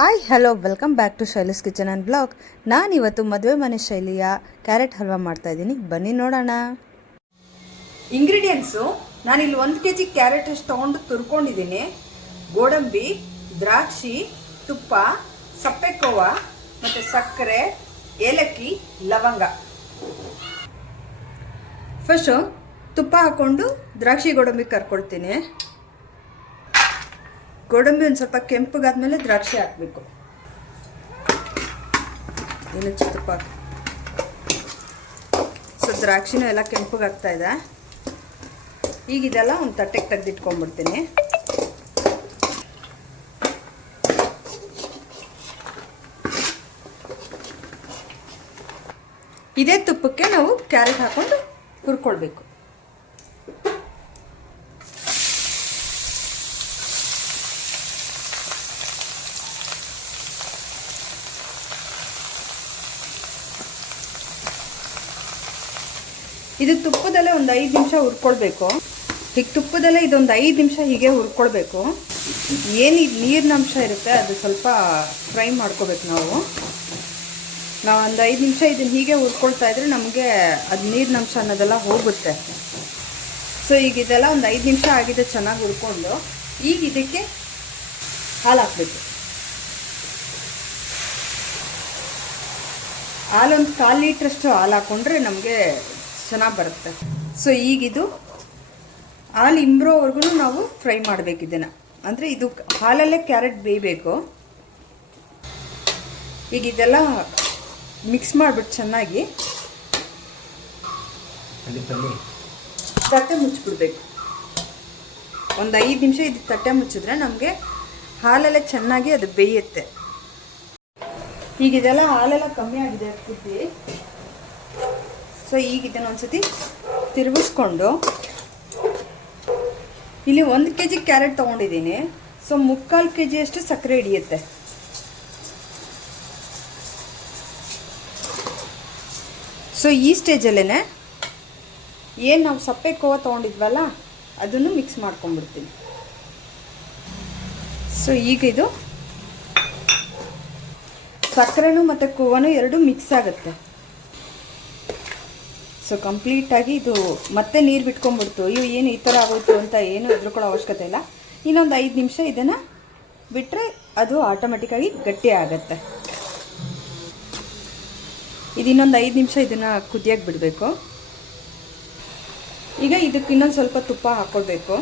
Hi hello welcome back to Shailee's kitchen and blog. ನಾನಿವತ್ತು ಮದುವೆ ಮನೆ ಶೈಲಿಯ ಕ್ಯಾರೆಟ್ ಹಲ್ವಾ ಮಾಡ್ತಾಯಿದ್ದೀನಿ, ಬನ್ನಿ ನೋಡೋಣ. ಇಂಗ್ರೀಡಿಯೆಂಟ್ಸು ನಾನಿಲ್ಲಿ 1 kg ಕ್ಯಾರೆಟ್ ಅಷ್ಟು ತೊಗೊಂಡು ತುರ್ಕೊಂಡಿದ್ದೀನಿ. ಗೋಡಂಬಿ, ದ್ರಾಕ್ಷಿ, ತುಪ್ಪ, ಸಪ್ಪೆಕೋವ ಮತ್ತು ಸಕ್ಕರೆ, ಏಲಕ್ಕಿ, ಲವಂಗ. ಫಸ್ಟು ತುಪ್ಪ ಹಾಕ್ಕೊಂಡು ದ್ರಾಕ್ಷಿ ಗೋಡಂಬಿ ಕರ್ಕೊಳ್ತೀನಿ. ಗೋಡಂಬಿ ಒಂದು ಸ್ವಲ್ಪ ಕೆಂಪಗಾದ್ಮೇಲೆ ದ್ರಾಕ್ಷಿ ಹಾಕಬೇಕು. ಇನ್ನು ತುಪ್ಪ ಸೊ ದ್ರಾಕ್ಷಿನೂ ಎಲ್ಲ ಕೆಂಪಗಾಗ್ತಾ ಇದೆ. ಈಗ ಇದೆಲ್ಲ ಒಂದು ತಟ್ಟೆಗೆ ತೆಗೆದಿಟ್ಕೊಂಡ್ಬಿಡ್ತೀನಿ. ಇದೇ ತುಪ್ಪಕ್ಕೆ ನಾವು ಕ್ಯಾರೆಟ್ ಹಾಕೊಂಡು ಹುರ್ಕೊಳ್ಬೇಕು. ಇದು ತುಪ್ಪದಲ್ಲೇ ಒಂದು 5 ನಿಮಿಷ ಹುರ್ಕೊಳ್ಬೇಕು. ಹೀಗೆ ತುಪ್ಪದಲ್ಲೇ ಇದೊಂದು 5 ನಿಮಿಷ ಹೀಗೆ ಹುರ್ಕೊಳ್ಬೇಕು. ಏನು ನೀರಿನ ಅಂಶ ಇರುತ್ತೆ ಅದು ಸ್ವಲ್ಪ ಫ್ರೈ ಮಾಡ್ಕೋಬೇಕು. ನಾವು ಒಂದು 5 ನಿಮಿಷ ಇದನ್ನು ಹೀಗೆ ಹುರ್ಕೊಳ್ತಾ ಇದ್ರೆ ನಮಗೆ ಅದು ನೀರಿನ ಅಂಶ ಅನ್ನೋದೆಲ್ಲ ಹೋಗುತ್ತೆ. ಸೊ ಈಗ ಇದೆಲ್ಲ ಒಂದು 5 ನಿಮಿಷ ಆಗಿದೆ ಚೆನ್ನಾಗಿ ಹುರ್ಕೊಂಡು. ಈಗ ಇದಕ್ಕೆ ಹಾಲು ಹಾಕಬೇಕು. ಹಾಲು ಒಂದು 1/4 ಲೀಟ್ರಷ್ಟು ಹಾಲು ಹಾಕ್ಕೊಂಡ್ರೆ ನಮಗೆ ಚೆನ್ನಾಗಿ ಬರುತ್ತೆ. ಸೊ ಈಗಿದು ಹಾಲು ಇಂಬ್ರೋವರೆಗೂ ನಾವು ಫ್ರೈ ಮಾಡಬೇಕು ಇದನ್ನು. ಅಂದರೆ ಇದು ಹಾಲಲ್ಲೇ ಕ್ಯಾರೆಟ್ ಬೇಯಬೇಕು. ಈಗ ಇದೆಲ್ಲ ಮಿಕ್ಸ್ ಮಾಡಿಬಿಟ್ಟು ಚೆನ್ನಾಗಿ ತಟ್ಟೆ ಮುಚ್ಚಿಬಿಡ್ಬೇಕು. ಒಂದು 5 ನಿಮಿಷ ಇದು ತಟ್ಟೆ ಮುಚ್ಚಿದ್ರೆ ನಮಗೆ ಹಾಲಲ್ಲೇ ಚೆನ್ನಾಗಿ ಅದು ಬೇಯುತ್ತೆ. ಈಗ ಇದೆಲ್ಲ ಹಾಲೆಲ್ಲ ಕಮ್ಮಿ ಆಗಿದೆ ಕುದ್ದಿ. ಸೊ ಈಗ ಇದನ್ನು ಒಂದ್ಸತಿ ತಿರುಗಿಸ್ಕೊಂಡು ಇಲ್ಲಿ 1 kg ಕ್ಯಾರೆಟ್ ತೊಗೊಂಡಿದ್ದೀನಿ. ಸೊ 3/4 kg ಅಷ್ಟು ಸಕ್ಕರೆ ಹಿಡಿಯುತ್ತೆ. ಸೊ ಈ ಸ್ಟೇಜಲ್ಲೇ ಏನು ನಾವು ಸಪ್ಪೆ ಕೋವ ತೊಗೊಂಡಿದ್ವಲ್ಲ ಅದನ್ನು ಮಿಕ್ಸ್ ಮಾಡ್ಕೊಂಡ್ಬಿಡ್ತೀನಿ. ಸೊ ಈಗ ಇದು ಸಕ್ಕರೆನೂ ಮತ್ತು ಕೋವನೂ ಎರಡೂ ಮಿಕ್ಸ್ ಆಗುತ್ತೆ. ಸೊ ಕಂಪ್ಲೀಟಾಗಿ ಇದು ಮತ್ತೆ ನೀರು ಬಿಟ್ಕೊಂಡ್ಬಿಡ್ತು. ಏನು ಈ ಥರ ಆಗೋಯ್ತು ಅಂತ ಏನು ಹೆದರ್ಕೊಳ್ಳೋ ಅವಶ್ಯಕತೆ ಇಲ್ಲ. ಇನ್ನೊಂದು 5 ನಿಮಿಷ ಇದನ್ನು ಬಿಟ್ಟರೆ ಅದು ಆಟೋಮೆಟಿಕ್ಕಾಗಿ ಗಟ್ಟಿ ಆಗುತ್ತೆ. ಇದು ಇನ್ನೊಂದು 5 ನಿಮಿಷ ಇದನ್ನು ಕುದಿಯೋಕ್ಕೆ ಬಿಡಬೇಕು. ಈಗ ಇದಕ್ಕೆ ಇನ್ನೊಂದು ಸ್ವಲ್ಪ ತುಪ್ಪ ಹಾಕ್ಕೊಳ್ಬೇಕು.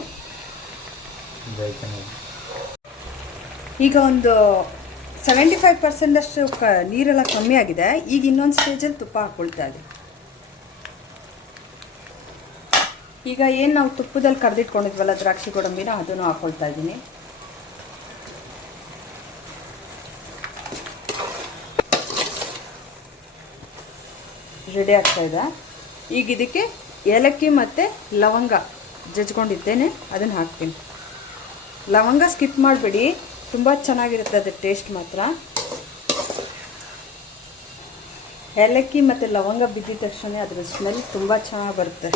ಈಗ ಒಂದು 75% ಅಷ್ಟು ನೀರೆಲ್ಲ ಕಮ್ಮಿ ಆಗಿದೆ. ಈಗ ಇನ್ನೊಂದು ಸ್ಟೇಜಲ್ಲಿ ತುಪ್ಪ ಹಾಕ್ಕೊಳ್ತಾ ಇದೆ. ಈಗ ಏನು ನಾವು ತುಪ್ಪದಲ್ಲಿ ಕರೆದಿಟ್ಕೊಂಡಿದ್ವಲ್ಲ ದ್ರಾಕ್ಷಿ ಗೋಡಂಬಿನ ಅದನ್ನು ಹಾಕ್ಕೊಳ್ತಾ ಇದ್ದೀನಿ. ರೆಡಿ ಆಗ್ತಾ ಇದೆ. ಈಗ ಇದಕ್ಕೆ ಏಲಕ್ಕಿ ಮತ್ತು ಲವಂಗ ಜಜ್ಕೊಂಡಿದ್ದೇನೆ ಅದನ್ನು ಹಾಕ್ತೀನಿ. ಲವಂಗ ಸ್ಕಿಪ್ ಮಾಡಬೇಡಿ, ತುಂಬ ಚೆನ್ನಾಗಿರುತ್ತೆ ಅದು ಟೇಸ್ಟ್ ಮಾತ್ರ. ಏಲಕ್ಕಿ ಮತ್ತು ಲವಂಗ ಬಿದ್ದಿದ ತಕ್ಷಣ ಅದರ ಸ್ಮೆಲ್ ತುಂಬ ಚೆನ್ನಾಗಿ ಬರುತ್ತೆ.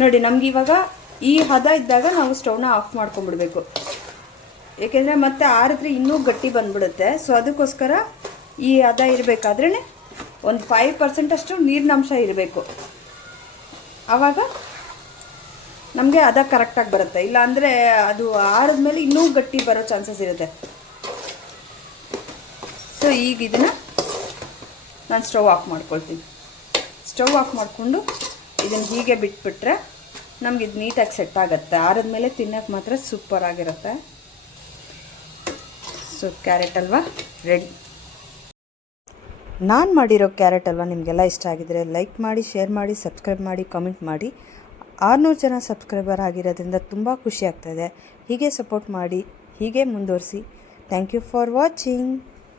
ನೋಡಿ ನಮ್ಗೆ ಇವಾಗ ಈ ಹದ ಇದ್ದಾಗ ನಾವು ಸ್ಟವ್ನ ಆಫ್ ಮಾಡ್ಕೊಂಡ್ಬಿಡ್ಬೇಕು. ಏಕೆಂದರೆ ಮತ್ತೆ ಆರಿದ್ರೆ ಇನ್ನೂ ಗಟ್ಟಿ ಬಂದ್ಬಿಡುತ್ತೆ. ಸೊ ಅದಕ್ಕೋಸ್ಕರ ಈ ಹದ ಇರಬೇಕಾದ್ರೇ ಒಂದು 5% ಅಷ್ಟು ನೀರಿನ ಅಂಶ ಇರಬೇಕು. ಆವಾಗ ನಮಗೆ ಹದ ಕರೆಕ್ಟಾಗಿ ಬರುತ್ತೆ. ಇಲ್ಲಾಂದರೆ ಅದು ಆರಿದ್ಮೇಲೆ ಇನ್ನೂ ಗಟ್ಟಿ ಬರೋ ಚಾನ್ಸಸ್ ಇರುತ್ತೆ. ಸೊ ಈಗ ಇದನ್ನು ನಾನು ಸ್ಟವ್ ಆಫ್ ಮಾಡ್ಕೊಳ್ತೀನಿ. ಸ್ಟವ್ ಆಫ್ ಮಾಡಿಕೊಂಡು ಇದನ್ನು ಹೀಗೆ ಬಿಟ್ಬಿಟ್ರೆ ನಮ್ಗೆ ಇದು ನೀಟಾಗಿ ಸೆಟ್ ಆಗುತ್ತೆ. ಆರಿದ್ಮೇಲೆ ತಿನ್ನೋಕ್ಕೆ ಮಾತ್ರ ಸೂಪರಾಗಿರುತ್ತೆ. So carrot halwa ready. ನಾನು ಮಾಡಿರೋ ಕ್ಯಾರೆಟ್ ಹಲ್ವಾ ನಿಮಗೆಲ್ಲ ಇಷ್ಟ ಆಗಿದ್ರೆ ಲೈಕ್ ಮಾಡಿ, ಶೇರ್ ಮಾಡಿ, ಸಬ್ಸ್ಕ್ರೈಬ್ ಮಾಡಿ, ಕಮೆಂಟ್ ಮಾಡಿ. 600 ಜನ ಸಬ್ಸ್ಕ್ರೈಬರ್ ಆಗಿರೋದ್ರಿಂದ ತುಂಬ ಖುಷಿ ಆಗ್ತಾಯಿದೆ. ಹೀಗೆ ಸಪೋರ್ಟ್ ಮಾಡಿ, ಹೀಗೆ ಮುಂದುವರಿಸಿ. Thank you for watching.